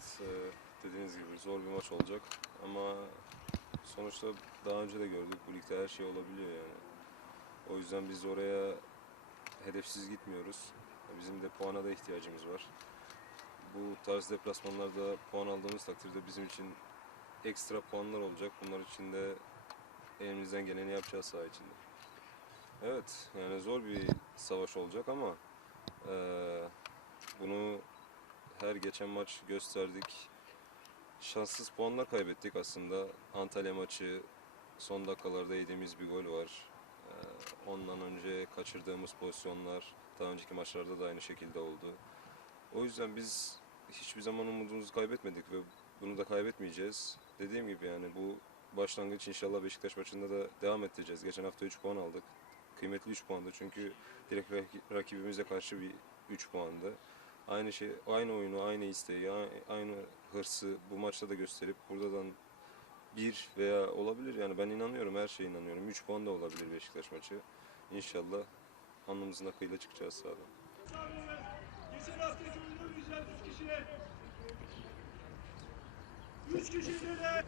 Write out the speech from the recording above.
Evet, e, dediğiniz gibi zor bir maç olacak ama sonuçta daha önce de gördük bu ligde her şey olabiliyor yani. O yüzden biz oraya hedefsiz gitmiyoruz. Bizim de puana da ihtiyacımız var. Bu tarz deplasmanlarda puan aldığımız takdirde bizim için ekstra puanlar olacak. Bunlar için de elimizden geleni yapacağız saha içinde. Evet, yani zor bir savaş olacak ama bunu her geçen maç gösterdik. Şanssız puanlar kaybettik aslında. Antalya maçı son dakikalarda yediğimiz bir gol var. Ee, Ondan önce kaçırdığımız pozisyonlar daha önceki maçlarda da aynı şekilde oldu. O yüzden biz hiçbir zaman umudumuzu kaybetmedik ve bunu da kaybetmeyeceğiz. Dediğim gibi yani bu başlangıç inşallah Beşiktaş maçında da devam edeceğiz. Geçen hafta 3 puan aldık. Kıymetli 3 puandı çünkü direkt rak- rakibimize karşı bir 3 puandı aynı şey, aynı oyunu, aynı isteği, aynı hırsı bu maçta da gösterip buradan bir veya olabilir yani ben inanıyorum her şeye inanıyorum. 3 puan da olabilir Beşiktaş maçı. İnşallah alnımızın akıyla çıkacağız sahadan. Geçen haftaki oyunu oynayacağız üç kişiyle. Üç kişiyle de.